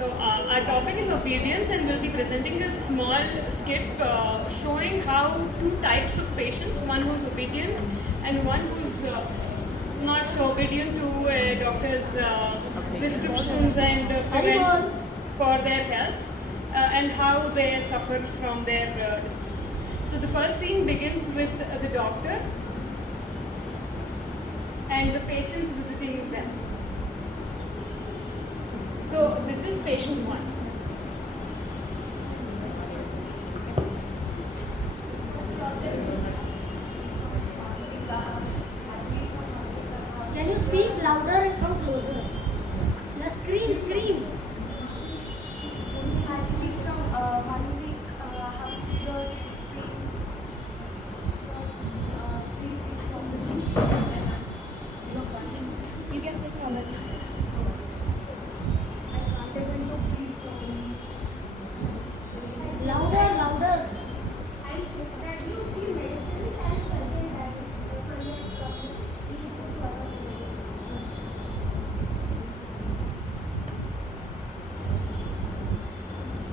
Our topic is obedience, and we'll be presenting a small skit showing how two types of patients, one who's obedient and one who's not so obedient to a doctor's prescriptions and preventions for their health, and how they suffer from their disease. So the first scene begins with the doctor and the patients visiting them. So this is patient one. Can you speak louder and come closer? Let's scream. Actually, from 1 week, how's your chest pain? You can sit on it. I can't even breathe properly. Louder. I prescribe you few medicines and certain diet for your problem. Please follow me.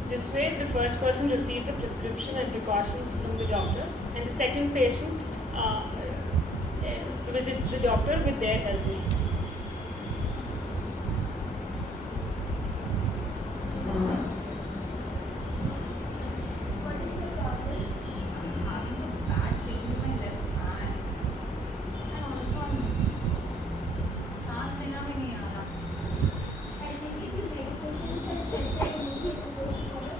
This way, the first person receives a prescription and precautions from the doctor, and the second patient visits the doctor with their health needs. What is your problem? I'm having a bad pain in my left hand. And also सांस लेना भी नहीं आ रहा. I give you medications and certain things you're supposed to follow.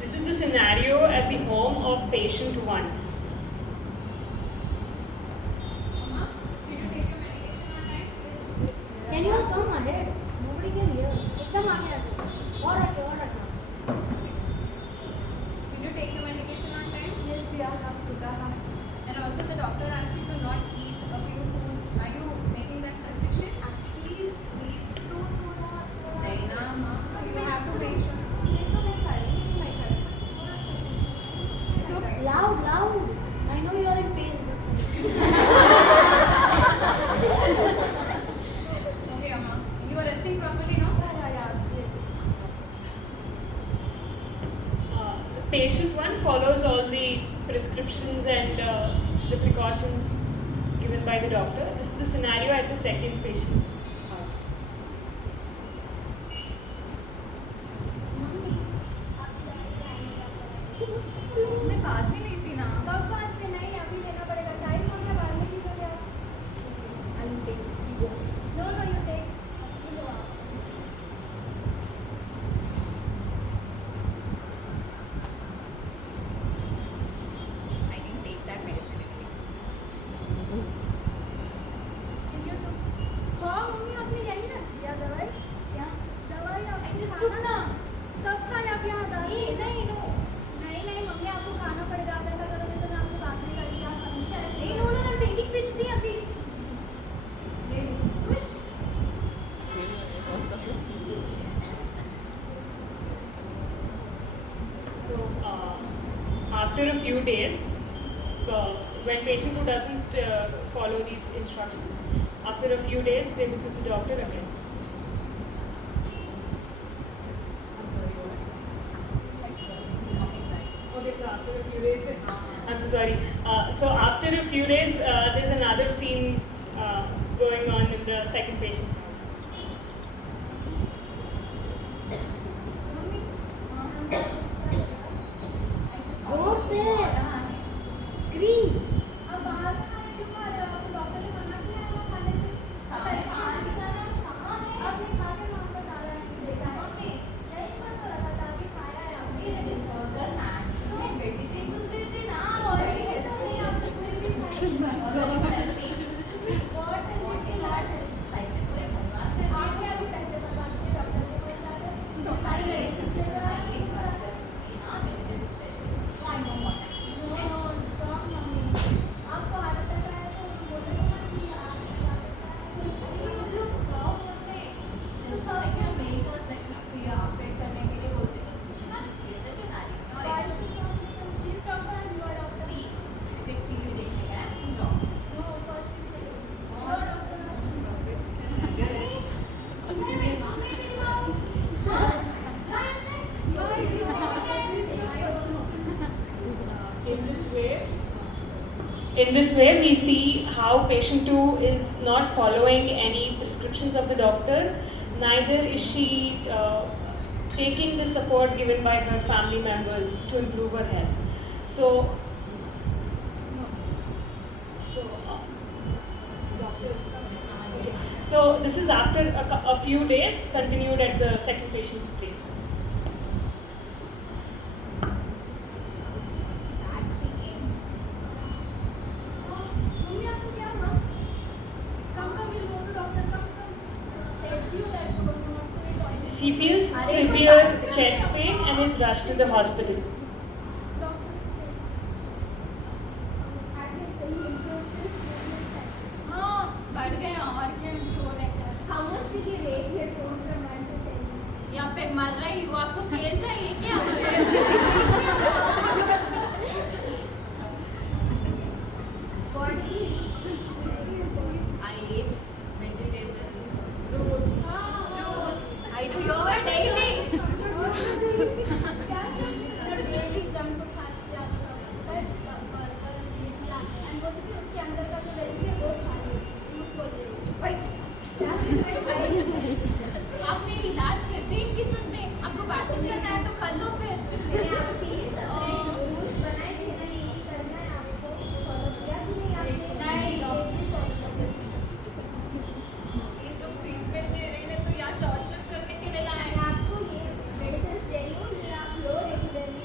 This is the scenario at the home of patient one. Mama, did you take your medication on time? Can you all come ahead? Nobody can hear. एकदम आगे आ जाओ. और आगे. Did you take your medication on time? Yes, dear, have to have. And also the doctor asked you to not eat a few foods. Are you making that restriction? Actually, sweets तो थोड़ा नहीं ना माँ. You have to make sure. ये तो मैं कर रही हूँ, मैं कर It's okay. Loud. I know you are in pain. Okay, Amma. You are resting properly, no? Patient one follows all the prescriptions and the precautions given by the doctor. This is the scenario at the second patient's house. Mummy आप मैं बाद में नहीं थी ना. कब बात में नहीं अभी लेना पड़ेगा टाइम हो गया बाद में क्यों गया I'll take it. No you take लो आप I didn't take that medicine. हाँ मम्मी आपने यही रख दिया दवाई क्या दवाई I आपने just खाना- took ना. कब खाया आप यहाँ दादी नहीं no. नहीं मम्मी आपको खाना पड़ेगा आप ऐसा करोगे तो मैं आपसे बात नहीं करूँगी आप हमेशा ऐसे ही No, I'm taking 60 अभी. Push. So, after a few days, when patient who doesn't follow these instructions, after a few days they visit the doctor again. Okay, so after a few days, I'm so sorry. So after a few days, there's another scene going on in the second patient's house. जोर से. Scream. अब बाहर का खाना क्यों खा रहे हो आप डॉक्टर ने मना किया है वो खाने से आप ऐसे कैसे खाना कहाँ है आपने खा के वहाँ पर डाला है देखा है यही पर तो रखा था अभी खाया है आपने Vegetables देते ना. ऑयली है तो नहीं आपने कोई भी खाया बहुत healthy lot ऐसे तो In this way, we see how patient 2 is not following any prescriptions of the doctor, neither is she taking the support given by her family members to improve her health. So, so this is after a few days, continued at the second patient's place. Mummy आपको क्या हुआ? कब will go to doctor? कब safety हो that not to a toilet? She feels severe chest pain and is rushed to the hospital. हाँ बढ़ गए और क्या होने का? How much did you rate your phone from 1 to 10? यहाँ पे मर रही हूँ, आपको स्केल चाहिए क्या? I eat vegetables, fruits, juice. I do yoga daily. क्या daily junk food खाते हैं बर्गर पिज्जा एंड वो तो उसके अंदर का जो वेज है वो खा रही झूठ बोल रही आप मेरी इलाज करते हैं कि सुनते हैं? आपको बातचीत करना है तो कर लो फिर. मैंने आपकी रूल्स बनाए थे ना यही करना है आपको फॉलो किया कि नहीं आपने ये तो ट्रीटमेंट दे रही है तो यार टॉर्चर करने के लिए लाए. मैं आपको ये मेडिसिन दे रही हूँ ये आप लो regularly.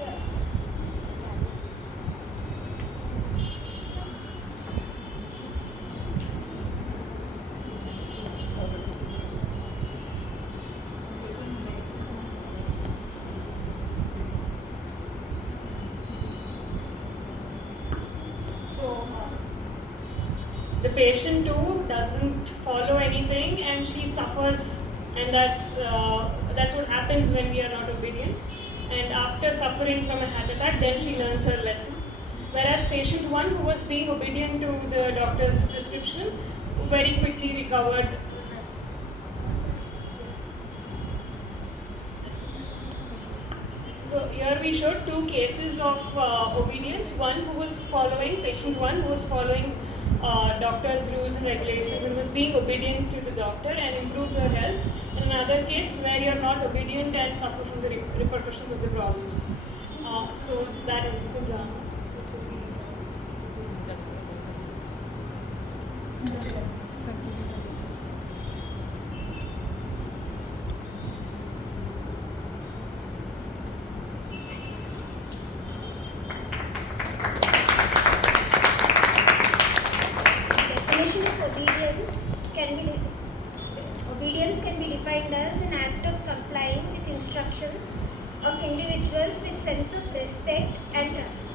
So, the patient 2 doesn't follow anything and she suffers, and that's what happens when we are not obedient. And after suffering from a heart attack, then she learns her lesson. Whereas patient 1, who was being obedient to the doctor's prescription, very quickly recovered. So here we showed two cases of obedience. One who was following, patient 1 who was following doctor's rules and regulations and was being obedient to the doctor and improved her health. And another case where you are not obedient and suffer from the repercussions of the problems. So that is the drama. Definition of obedience can be defined as an act of complying with instructions of individuals with sense of respect and trust.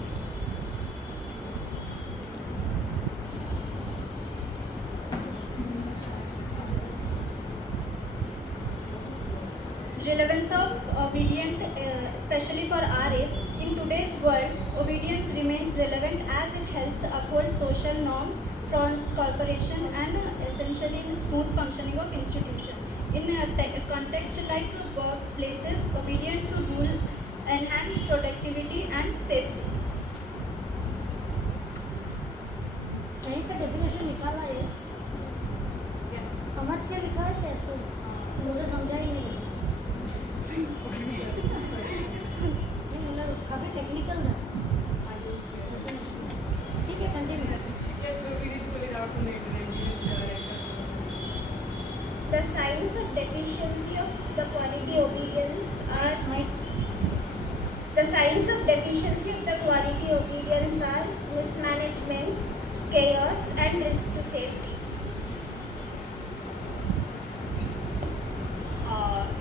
Relevance of obedient, especially for our age. In today's world, obedience remains relevant as it helps uphold social norms, fronts cooperation, and essentially in smooth functioning of institution. In a context like workplaces, obedient to rule enhance productivity and safety. कहीं से definition निकाला है, समझ के लिखा है कैसे? मुझे समझा ही नहीं. ये मतलब काफी टेक्निकल है. ठीक है, कंटिन्यू करते हैं. Yes, but we did pull it out from the internet. The signs of deficiency of the quality obedience are the signs of deficiency of the quality obedience are mismanagement, chaos, and risk to safety.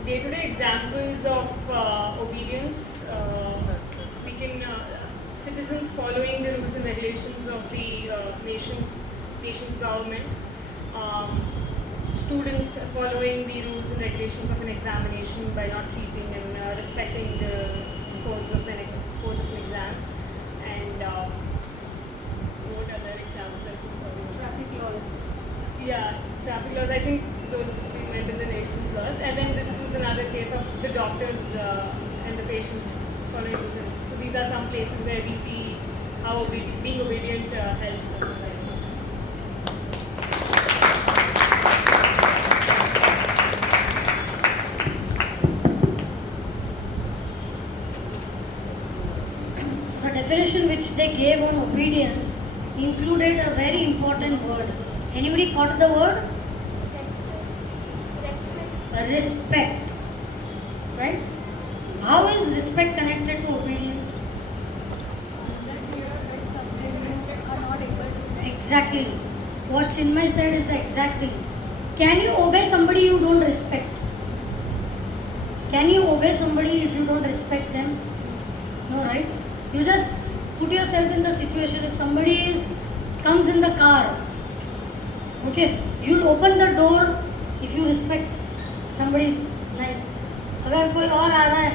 Day-to-day examples of obedience, we can citizens following the rules and regulations of the nation's government, students following the rules and regulations of an examination by not cheating and respecting the codes of an exam, and what other examples? Traffic laws. Yeah, traffic laws. I think those we meant in the nation's laws. And then this was another case of the doctors and the patient following rules. So these are some places where we see how being obedient helps. The definition which they gave on obedience included a very important word. Anybody caught the word? Respect. Right? How is respect connected to obedience? Unless you respect something, you are not able to. Exactly. What Chinmay said is the exact thing. Can you obey somebody you don't respect? Can you obey somebody if you don't respect them? No, right? You just put yourself in the situation. If somebody comes in the car, okay, you'll open the door if you respect somebody nice. अगर कोई और आ रहा है,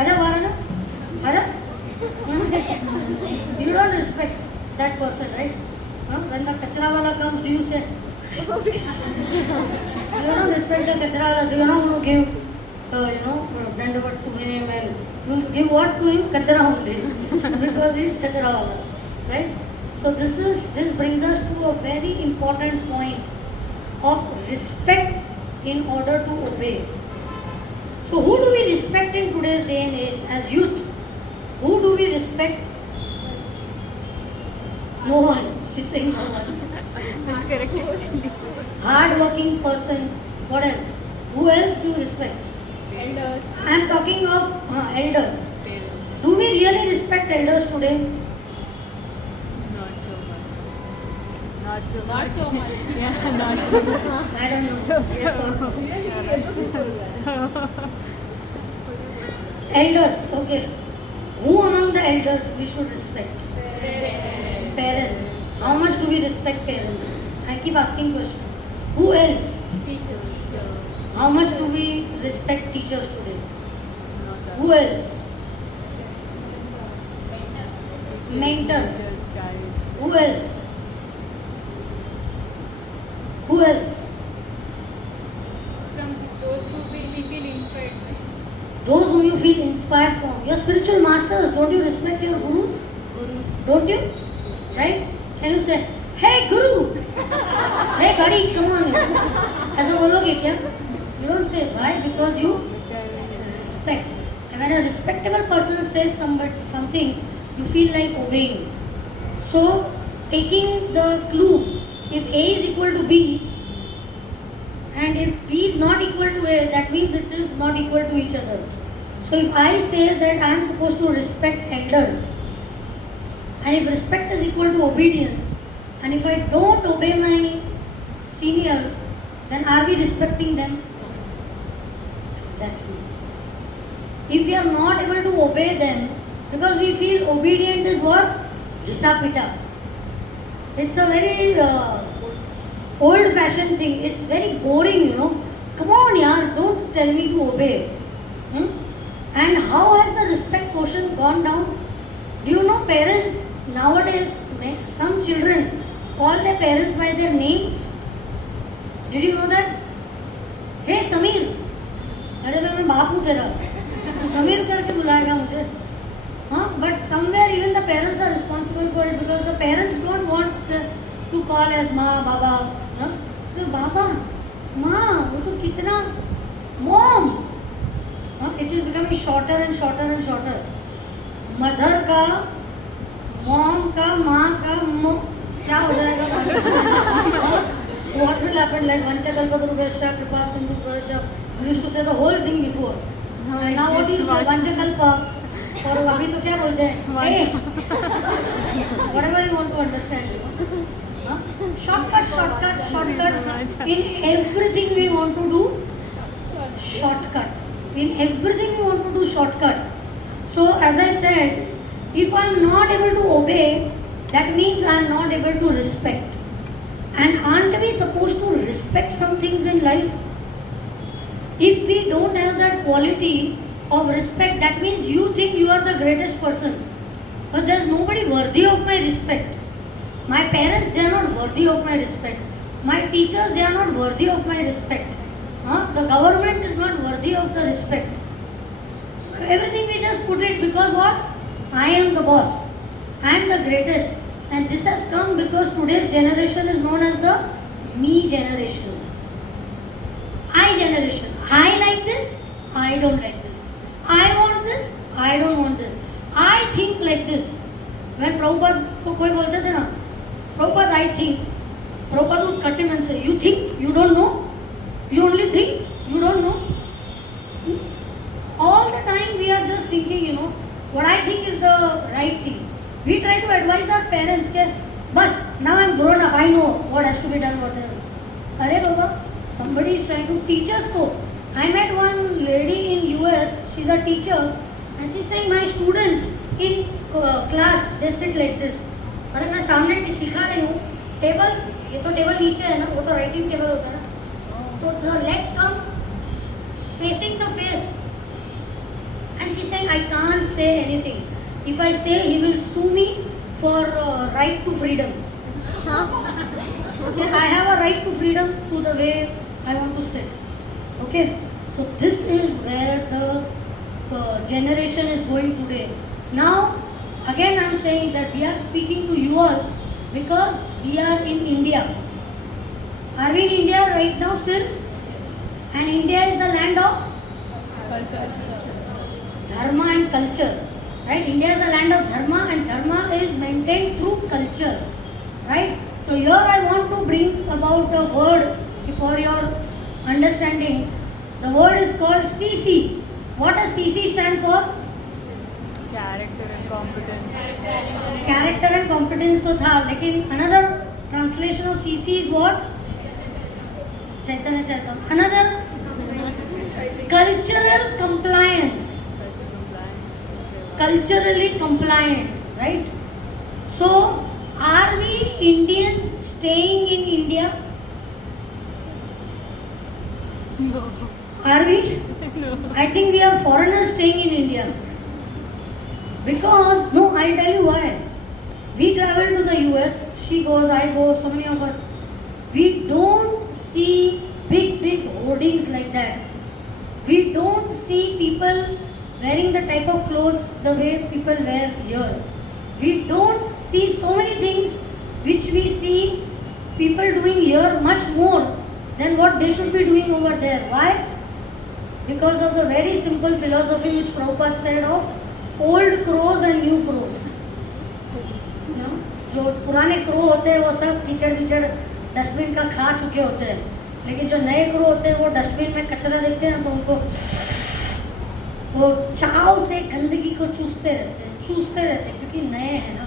आजा बाहर आजा, आजा. You don't respect that person, right? When the kachra wala comes, do you say? You don't respect the kachra wala, so you're not going to give, dandavat to him and you'll give what to him? Kachra only, because he's kachra wala, right? So this brings us to a very important point of respect in order to obey. So who do we respect in today's day and age as youth? Who do we respect? No one. She's saying no one. That's correct. Hard-working person. What else? Who else do you respect? Elders. I am talking of elders. Parents. Do we really respect elders today? Not so much. Not so Not much. so much. Yeah, not so much. I don't know. So. Yes or no? Really? Elders. Okay. Who among the elders we should respect? Parents. How much do we respect parents? I keep asking question. Who else? Teachers. How much do we respect teachers today? Not that. Who else? Mentors. Guides. Who else? Who else? From those who we feel inspired by. Those whom you feel inspired from. Your spiritual masters, don't you respect your gurus? Gurus. Don't you? Right? Can you say, hey Guru! Hey buddy, come on. ऐसा बोलोगे क्या? You don't say why? Because you respect. And when a respectable person says something, you feel like obeying. So, taking the clue, if A is equal to B, and if B is not equal to A, that means it is not equal to each other. So, if I say that I am supposed to respect elders, and if respect is equal to obedience, and if I don't obey my seniors, then are we respecting them? Exactly. If we are not able to obey them, because we feel obedient is what? Ghisapita. It's a very old fashioned thing. It's very boring, Come on, yaar, don't tell me to obey. And how has the respect quotient gone down? Do you know parents nowadays, some children call their parents by their names? Did you know that? Hey Samir, अरे मैं बाप हूँ तेरा, समीर करके बुलाएगा मुझे. But somewhere even the parents are responsible for it because the parents don't want to call as माँ बाबा. तो बाबा, माँ, वो तो कितना, mom. It is becoming shorter and shorter and shorter. Mother का, mom का, माँ का, क्या हो जाएगा? What will happen? Like Vanchakalpadurubhesha, Kripa Sindhu Praja. We used to say the whole thing before. And now what do you say? Vanchakalpa. और अभी तो क्या बोलते हैं? Hey, whatever you want to understand. Shortcut. In everything we want to do shortcut. In everything we want to do shortcut. So as I said, if I am not able to obey, that means I am not able to respect. And aren't we supposed to respect some things in life? If we don't have that quality of respect, that means you think you are the greatest person. But there is nobody worthy of my respect. My parents, they are not worthy of my respect. My teachers, they are not worthy of my respect. The government is not worthy of the respect. Everything we just put it because what? I am the boss. I am the greatest. And this has come because today's generation is known as the me generation. I generation. I like this, I don't like this. I want this, I don't want this. I think like this. When Prabhupada को कोई बोलते थे ना, Prabhupada I think. Prabhupada would cut him and say, you think, you don't know? You only think, you don't know? All the time we are just thinking, what I think is the right thing. We try to advise our parents, that, bas, now I am grown up, I know what has to be done, whatever. Arey Baba, somebody is trying to teach us ko. I met one lady in US, she's a teacher, and she's saying, my students in class, they sit like this. अरे मैं सामने सिखा रही हूँ, table, ये तो table नीचे है ना, वो तो राइटिंग टेबल होता है ना, तो the legs come facing the face. And she's saying, I can't say anything. If I say, he will sue me for right to freedom. Okay, I have a right to freedom to the way I want to sit. Okay, so this is where the generation is going today. Now, again I am saying that we are speaking to you all because we are in India. Are we in India right now still? And India is the land of dharma and culture. Right? India is the land of dharma and dharma is maintained through culture. Right? So here I want to bring about a word for your understanding. The word is called CC. What does CC stand for? Character and competence. Character and competence तो था, लेकिन another translation of CC is what? Chaitanya Charitam. Another cultural compliance. Culturally compliant, right? So, are we Indians staying in India? No. Are we? No. I think we are foreigners staying in India. Because, no, I'll tell you why. We travel to the US, she goes, I go, so many of us. We don't see big hoardings like that. We don't see people wearing the type of clothes the way people wear here. We don't see so many things which we see people doing here much more than what they should be doing over there. Why? Because of the very simple philosophy which Prabhupada said of old crows and new crows. जो पुराने crow होते हैं वो सब कीचड़ dustbin का खा चुके होते हैं, लेकिन जो नए क्रो होते हैं वो डस्टबिन में कचरा देखते हैं तो उनको वो चाव से गंदगी को चूसते रहते हैं क्योंकि नए हैं ना,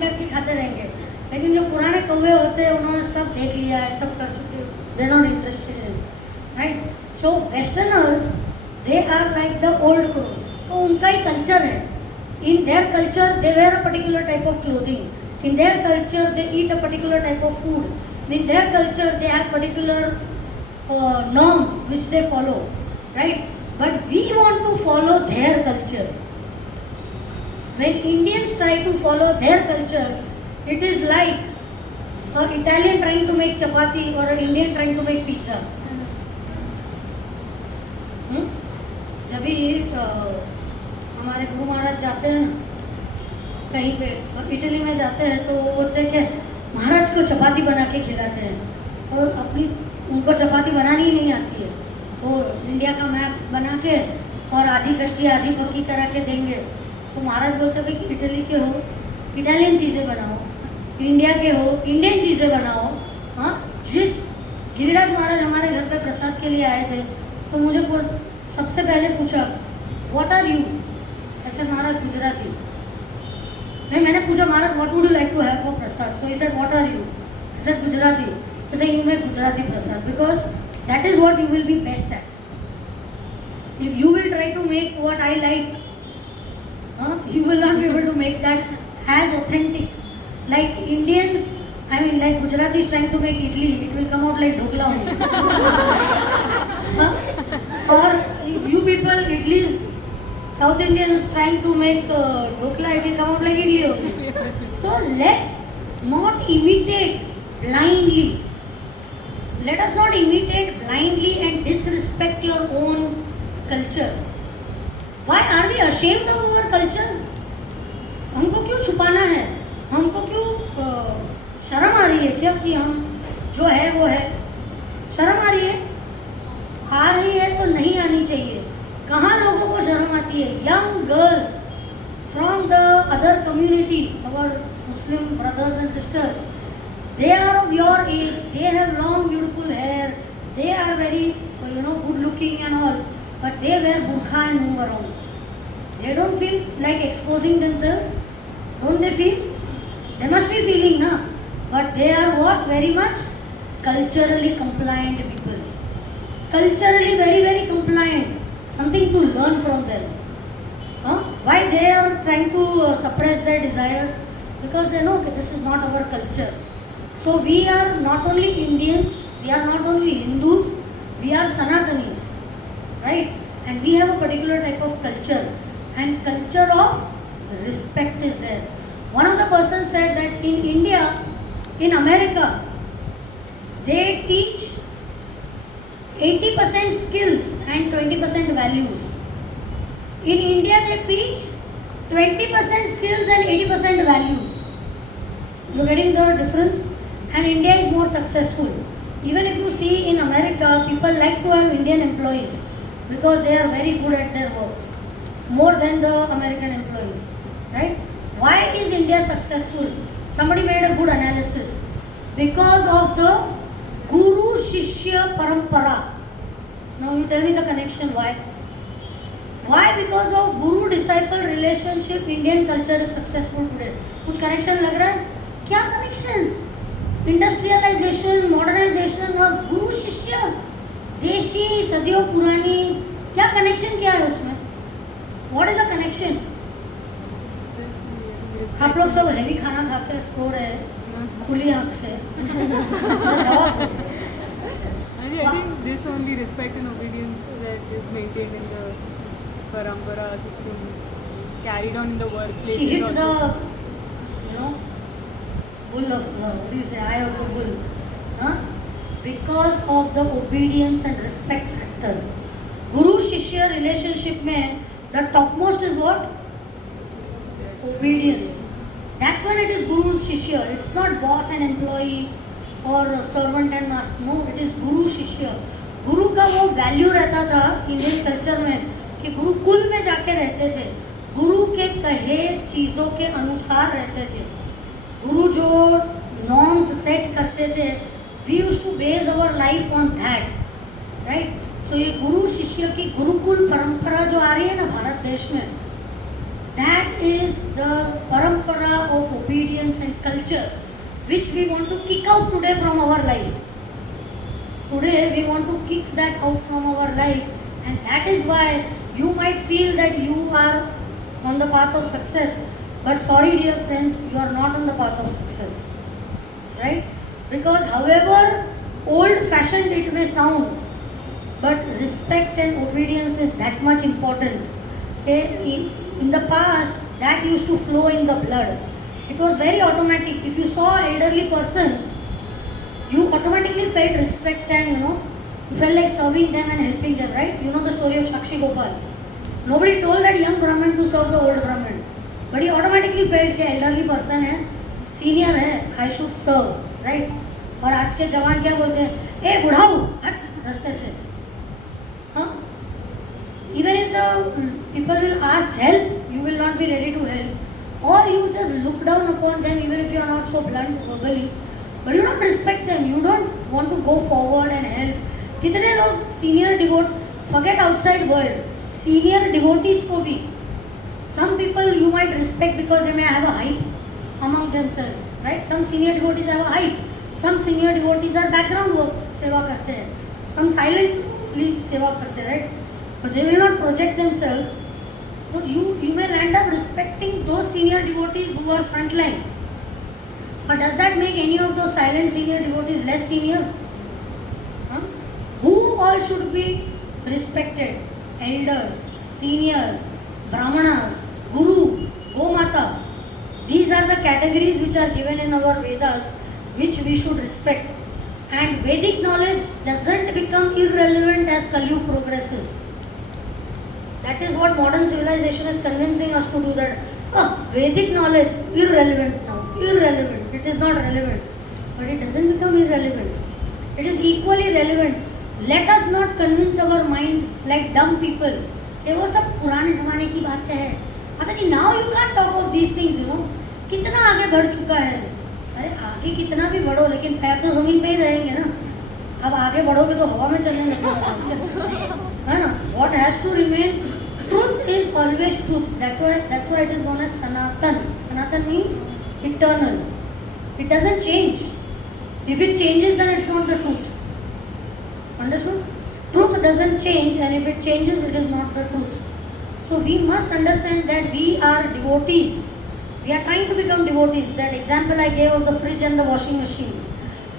करके खाते रहेंगे। लेकिन जो पुराने कौवे होते हैं उन्होंने सब देख लिया है, सब कर चुके, they not interested in, right? So westerners they are like the old crows, तो उनका ही कल्चर है। In their culture, they wear a particular type of clothing. In their culture, they eat a particular type of food. In their culture, they have particular norms which they follow, right? But we want to follow their culture. When Indians try to follow their culture, it is like an Italian trying to make chapati or an Indian trying to make pizza. जब भी हमारे गुरु महाराज जाते हैं कहीं पे, Italy में जाते हैं तो वो बोलते हैं कि महाराज को चपाती बना के खिलाते हैं और अपनी उनको चपाती बनानी ही नहीं आती है, वो इंडिया का मैप बना के और आधी कच्ची आधी पक्की करा के देंगे। तो महाराज बोलते भाई कि इटली के हो इटालियन चीज़ें बनाओ, इंडिया के हो इंडियन चीज़ें बनाओ। हाँ, जिस गिरिराज महाराज हमारे घर पे प्रसाद के लिए आए थे तो मुझे सबसे पहले पूछा व्हाट आर यू, ऐसे महाराज गुजराती नहीं, मैंने पूछा Maharaj what would you like to have for prasad, so he said what are you, I said Gujarati, तो say you make Gujarati prasad because that is what you will be best at. If you will try to make what I like, you will not be able to make that as authentic. Like Indians, I mean like Gujarati is trying to make idli, it will come out like dhokla only. Or if you people, idlis, South Indians trying to make dhokla, it will come out like idli only. So let's not imitate blindly. Let us not imitate blindly and disrespect your own culture. Why are we ashamed of our culture? हमको क्यों छुपाना है, हमको क्यों शर्म आ रही है क्या कि हम जो है वो है, शर्म आ रही है तो नहीं आनी चाहिए। कहाँ लोगों को शर्म आती है? Young girls from the other community, our Muslim brothers and sisters, they are of your age, they have long beautiful hair, they are very good looking and all, but they wear burqa and move around. They don't feel like exposing themselves, don't they feel? They must be feeling, na? But they are what? Very much culturally compliant people, culturally very very compliant, something to learn from them. Why they are trying to suppress their desires? Because they know that this is not our culture. So we are not only Indians, we are not only Hindus, we are Sanatanis, right? And we have a particular type of culture, and culture of respect is there. One of the persons said that in India, in America, they teach 80% skills and 20% values. In India, they teach 20% skills and 80% values. You're getting the difference? And India is more successful. Even if you see in America, people like to have Indian employees because they are very good at their work, more than the American employees, right? Why is India successful? Somebody made a good analysis. Because of the Guru Shishya Parampara. Now you tell me the connection. Why? Why? Because of Guru disciple relationship, Indian culture is successful today. कुछ connection लग रहा है? क्या connection? Industrialization, modernization और गुरु शिष्य, देशी सदियों पुरानी, क्या connection क्या है उसमें? What is the connection? आप लोग सब हेवी खाना खाते सो रहे खुली आँख से। जवाब दो। I think this only respect and obedience that is maintained in the parampara system is carried on in the She workplaces hit also. the, bull of, what do you say, eye of the bull. Huh? Because of the obedience and respect factor. Guru Shishya relationship में the topmost is what? Obedience. That's when it is Guru Shishya. It's not boss and employee or servant and master. No, it is Guru Shishya. गुरु का वो value रहता था Indian culture में कि गुरु कुल में जाके रहते थे, गुरु के कहे चीज़ों के अनुसार रहते थे, गुरु जो नॉर्म्स सेट करते थे, we used to base our life on that, right? So ये गुरु शिष्य की गुरुकुल परंपरा जो आ रही है ना भारत देश में, दैट इज द परंपरा of obedience and culture which we want to kick out today from our life. Today we want to kick that out from our life, and that is why you might feel that you are on the path of success, but sorry dear friends, you are not on the path of success, right? Because however old fashioned it may sound, but respect and obedience is that much important. Okay? In the past that used to flow in the blood. It was very automatic. If you saw an elderly person, you automatically felt respect and you felt like serving them and helping them, right? You know the story of Shakshi Gopal. Nobody told that young Brahmin to serve the old Brahmin, but he automatically felt कि elderly person है, senior है, I should serve, right? और आज के जवान क्या बोलते हैं? ए बुढ़ाऊ हट रास्ते से, हाँ? Even if the people will ask help, you will not be ready to help. Or you just look down upon them even if you are not so blunt verbally, but you don't respect them, you don't want to go forward and help. कितने लोग senior devote, forget outside world, senior devotees को भी, some people you might respect because they may have a hype among themselves, right? Some senior devotees have a hype, some senior devotees are background work, सेवा करते हैं, some silently सेवा करते हैं, right? But they will not project themselves. So you may end up respecting those senior devotees who are frontline. But does that make any of those silent senior devotees less senior? Huh? Who all should be respected? Elders, seniors, brahmanas, guru, gomata. These are the categories which are given in our Vedas, which we should respect. And Vedic knowledge doesn't become irrelevant as Kali Yuga progresses. That is what modern civilization is convincing us to do, that Vedic knowledge, irrelevant now, irrelevant, it is not relevant. But it doesn't become irrelevant. It is equally relevant. Let us not convince our minds like dumb people. ये वो सब पुराने ज़माने की बातें हैं. माता जी, now you can't talk of these things, you know. कितना आगे बढ़ चुका है. अरे आगे कितना भी बढ़ो, लेकिन पैर तो ज़मीन पे ही रहेंगे ना. अब आगे बढ़ोगे तो हवा में चलने लगेगा, है ना. What has to remain? Truth is always truth. That's why it is known as Sanatan. Sanatan means eternal. It doesn't change. If it changes, then it's not the truth. Understood? Truth doesn't change, and if it changes, it is not the truth. So we must understand that we are devotees. We are trying to become devotees. That example I gave of the fridge and the washing machine.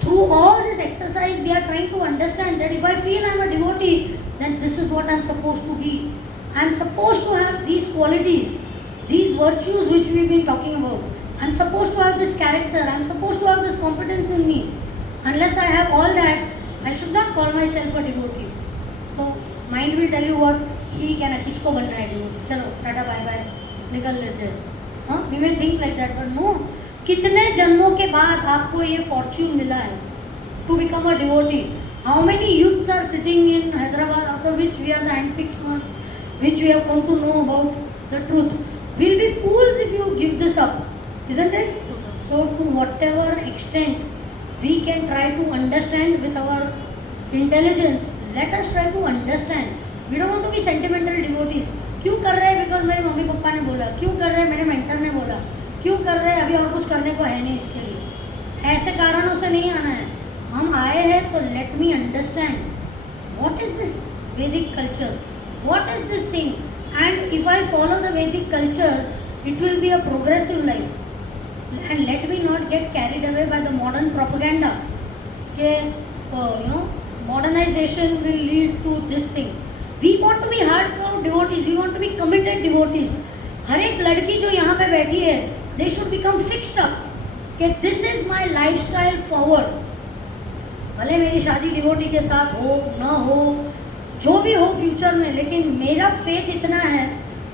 Through all this exercise, we are trying to understand that if I feel I am a devotee, then this is what I am supposed to be. I am supposed to have these qualities, these virtues which we have been talking about. I am supposed to have this character. I am supposed to have this competence in me. Unless I have all that, I should not call myself a devotee. So mind will tell you what ठीक है ना, किसको बनना है devotee, चलो tata bye bye निकल लेते हैं. हाँ, we may think like that, but no. कितने जन्मों के बाद आपको ये fortune मिला है to become a devotee? How many youths are sitting in Hyderabad, after which we are the handpicked ones, which we have come to know about the truth? We'll be fools if you give this up, isn't it? So to whatever extent we can try to understand with our intelligence, let us try to understand. We don't want to be sentimental devotees. क्यों कर रहे हैं? Because मेरे mummy papa ने बोला. क्यों कर रहे हैं? मेरे मेंटर ने बोला. क्यों कर रहे हैं? अभी और कुछ करने को है नहीं इसके लिए. ऐसे कारणों से नहीं आना है. हम आए हैं तो let me understand what is this Vedic culture, what is this thing, and if I follow the Vedic culture, it will be a progressive life. And let me not get carried away by the modern propaganda. Okay, modernization will lead to this thing. We want to be hardcore devotees. We want to be committed devotees. हर एक लड़की जो यहाँ पे बैठी है, they should become fixed up. कि this is my lifestyle forward. भले मेरी शादी डिवोटी के साथ हो ना हो, जो भी हो फ्यूचर में, लेकिन मेरा फेथ इतना है,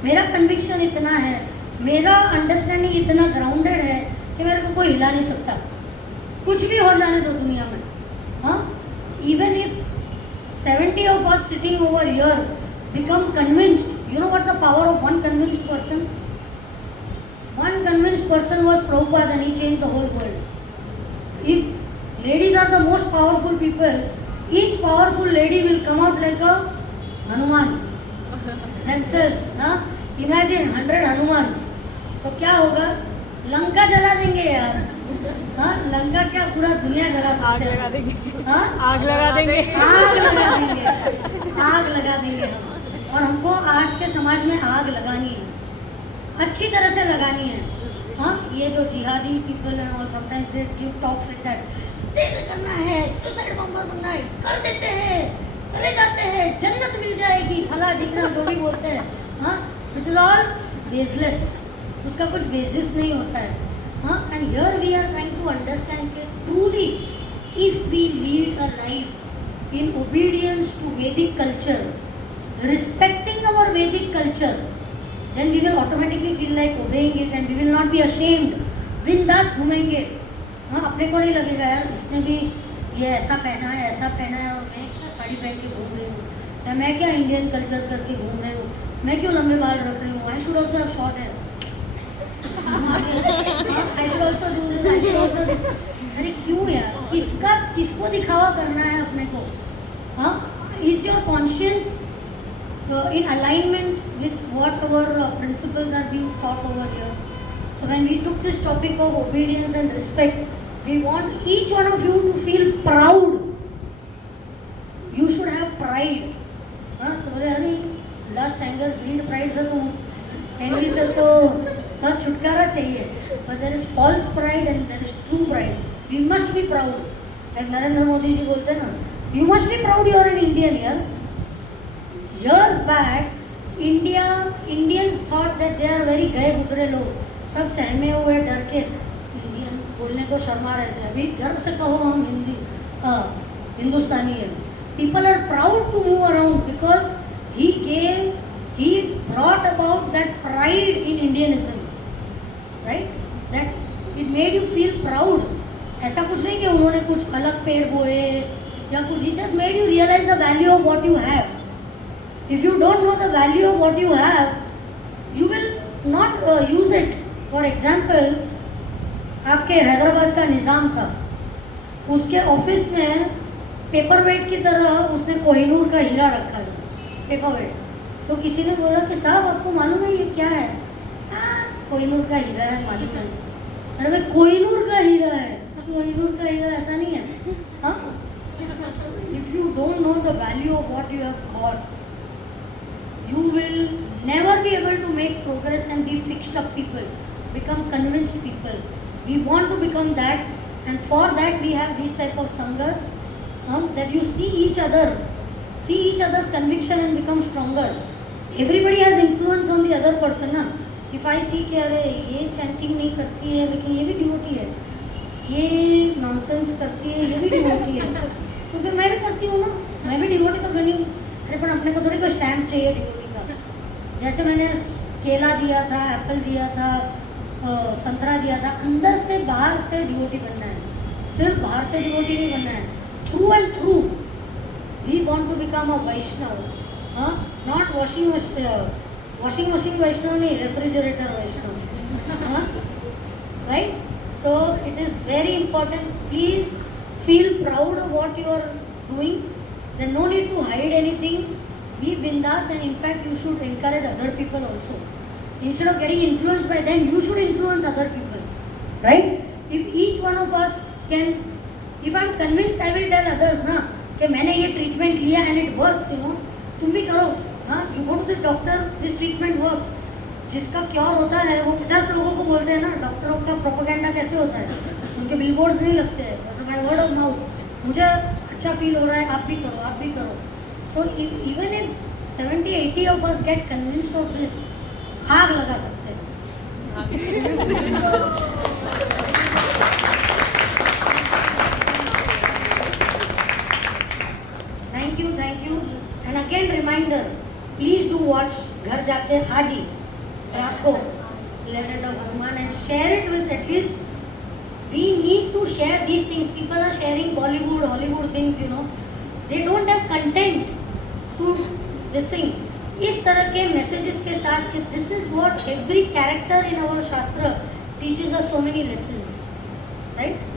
मेरा कन्विक्शन इतना है, मेरा अंडरस्टैंडिंग इतना ग्राउंडेड है कि मेरे को कोई हिला नहीं सकता. कुछ भी हो जाने दो दुनिया में. हाँ, even if 70 of us sitting over here become convinced. You know what's the power of one convinced person? One convinced person was Prabhupada, and he changed the whole world. If ladies are the most powerful people, each powerful lady will come out like a Hanuman themselves. Huh? Imagine 100 Hanumans. तो क्या होगा? लंका जला देंगे यार. हाँ, लंका क्या, पूरा दुनिया जला आग सकते लगा देंगे. हाँ, आग लगा देंगे. आग लगा देंगे. आग लगा देंगे हम. और हमको आज के समाज में आग लगानी है, अच्छी तरह से लगानी है. हाँ, ये जो जिहादी पीपल हैं, और sometimes they give talks like that, तेरे करना है, सुसाइड बॉम्बर बनना है, कर देते हैं, चले जाते हैं, जन्नत मिल जाएगी, फला ढिकना जो भी बोलते हैं. हाँ, इट इज ऑल बेसलेस. उसका कुछ बेसिस नहीं होता है. हाँ, and here we are trying to understand कि truly if we lead a life in obedience to Vedic culture, respecting our Vedic culture, then we will automatically feel like obeying it, and we will not be ashamed. बिंदास घूमेंगे. हाँ, अपने को नहीं लगेगा यार इसने भी ये ऐसा पहना है, ऐसा पहना है, और मैं क्या साड़ी पहन के घूम रही हूँ, या मैं क्या इंडियन कल्चर करके घूम रही हूँ, मैं क्यों लंबे बाल रख रही हूँ. I should also have short hair. I should also do this, I should also. अरे क्यों यार, किसको दिखावा करना है अपने को. हाँ, is your conscience in alignment with what our principles are being taught over here. So when we took this topic of obedience and respect, we want each one of you to feel proud. You should have pride. हाँ, तो बोले अरे last angle green pride से तो N V से तो छुटकारा चाहिए. But there is false pride and there is true pride. We must be proud. Like Narendra Modi ji बोलते हैं ना, you must be proud you are an Indian here. Years back, Indians thought that they are very गए गुजरे लोग, सब सहमे हुए डर के इंडियन बोलने को शर्मा रहे थे. अभी गर्व से कहो हम हिंदुस्तानी है. People are proud to move around because he brought about that pride in Indianism. Right, that it made you feel proud. ऐसा कुछ नहीं कि उन्होंने कुछ अलग पेड़ बोए या कुछ, it just made you realize the value of what you have. If you don't know the value of what you have, you will not use it. For example, आपके हैदराबाद का निज़ाम था, उसके ऑफिस में पेपर वेट की तरह उसने कोहिनूर का हीरा रखा था, पेपर वेट. तो किसी ने बोला कि साहब आपको मालूम है ये क्या है? कोहिनूर का हीरा है, मालूम है. अरे भाई कोहिनूर का हीरा है, कोहिनूर का हीरा ऐसा नहीं है. हाँ, if you don't know the value of what you have got, you will never be able to make progress and be fixed up people, become convinced people. We want to become that, and for that we have these type of sanghas, that you see each other's conviction and become stronger. Everybody has influence on the other person ना. If I see कि अरे ये chanting नहीं करती है लेकिन ये भी devotee है, ये nonsense करती है ये भी devotee है, तो फिर मैं भी करती हूँ ना, मैं भी devotee तो बनी हूँ. अरे पर अपने को थोड़ी कोई स्टैम्प चाहिए डिवोटी का. जैसे मैंने केला दिया था, एप्पल दिया था, संतरा दिया था, अंदर से बाहर से डिवोटी बनना है. सिर्फ बाहर से डिवोटी नहीं बनना है, through and through we want to become a Vaishnav. Not washing Vaishnav नहीं, refrigerator Vaishnav. Right, so it is very important. Please feel proud of what you are doing. There's no need to hide anything. Be bindas, and in fact you should encourage other people also. Instead of getting influenced by them, you should influence other people. Right? If each one of us can, if I'm convinced, I will tell others ना कि मैंने ये treatment लिया and it works, you know, तुम भी करो. हाँ, you go to this doctor, this treatment works. जिसका क्योर होता है वो 50 लोगों को बोलते हैं ना. डॉक्टरों का प्रोपेगेंडा कैसे होता है? उनके बिलबोर्ड्स नहीं लगते हैं, बस बाय वर्ड ऑफ माउथ. मुझे अच्छा फील हो रहा है, आप भी करो, आप भी करो. So even if 70-80 of us get convinced of this, आग लगा सकते हैं. Thank you. And again reminder, please do watch. घर जाके आज ही रात को legend of Hanuman and share it with at least. We need to share these things. People are sharing Bollywood, Hollywood things, you know. They don't have content to this thing. इस तरह के messages के साथ कि this is what every character in our Shastra teaches us so many lessons, right?